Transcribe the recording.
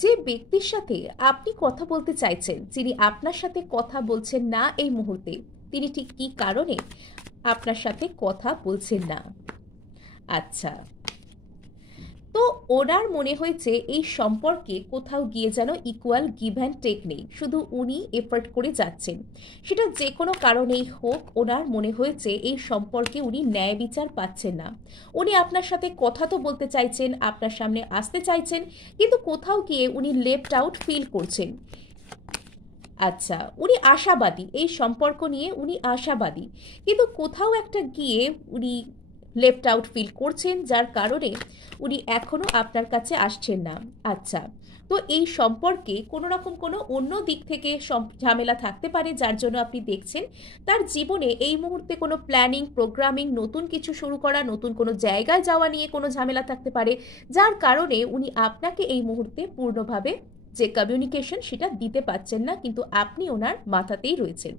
যে ব্যক্তির সাথে আপনি কথা বলতে চাইছেন, যিনি আপনার সাথে কথা বলছেন না এই মুহূর্তে, তিনি ঠিক কী কারণে আপনার সাথে কথা বলছেন না? আচ্ছা, তো ওনার মনে হয়েছে এই সম্পর্কে কোথাও গিয়ে যেন ইকুয়াল গিভ অ্যান্ড টেক নেই, শুধু উনি এফোর্ট করে যাচ্ছেন। সেটা যে কোনো কারণেই হোক, ওনার মনে হয়েছে এই সম্পর্কে উনি ন্যায় বিচার পাচ্ছেন না। উনি আপনার সাথে কথা তো বলতে চাইছেন, আপনার সামনে আসতে চাইছেন, কিন্তু কোথাও গিয়ে উনি লেফট আউট ফিল করছেন। আচ্ছা, উনি আশাবাদী, এই সম্পর্ক নিয়ে উনি আশাবাদী, কিন্তু কোথাও একটা গিয়ে উনি লেফট আউট ফিল করছেন, যার কারণে উনি এখনও আপনার কাছে আসছেন না। আচ্ছা, তো এই সম্পর্কে কোনো রকম কোনো অন্য দিক থেকে ঝামেলা থাকতে পারে, যার জন্য আপনি দেখছেন তার জীবনে এই মুহূর্তে কোনো প্ল্যানিং, প্রোগ্রামিং, নতুন কিছু শুরু করা, নতুন কোনো জায়গায় যাওয়া নিয়ে কোনো ঝামেলা থাকতে পারে, যার কারণে উনি আপনাকে এই মুহূর্তে পূর্ণভাবে যে কমিউনিকেশন সেটা দিতে পারছেন না, কিন্তু আপনি ওনার মাথাতেই রয়েছেন।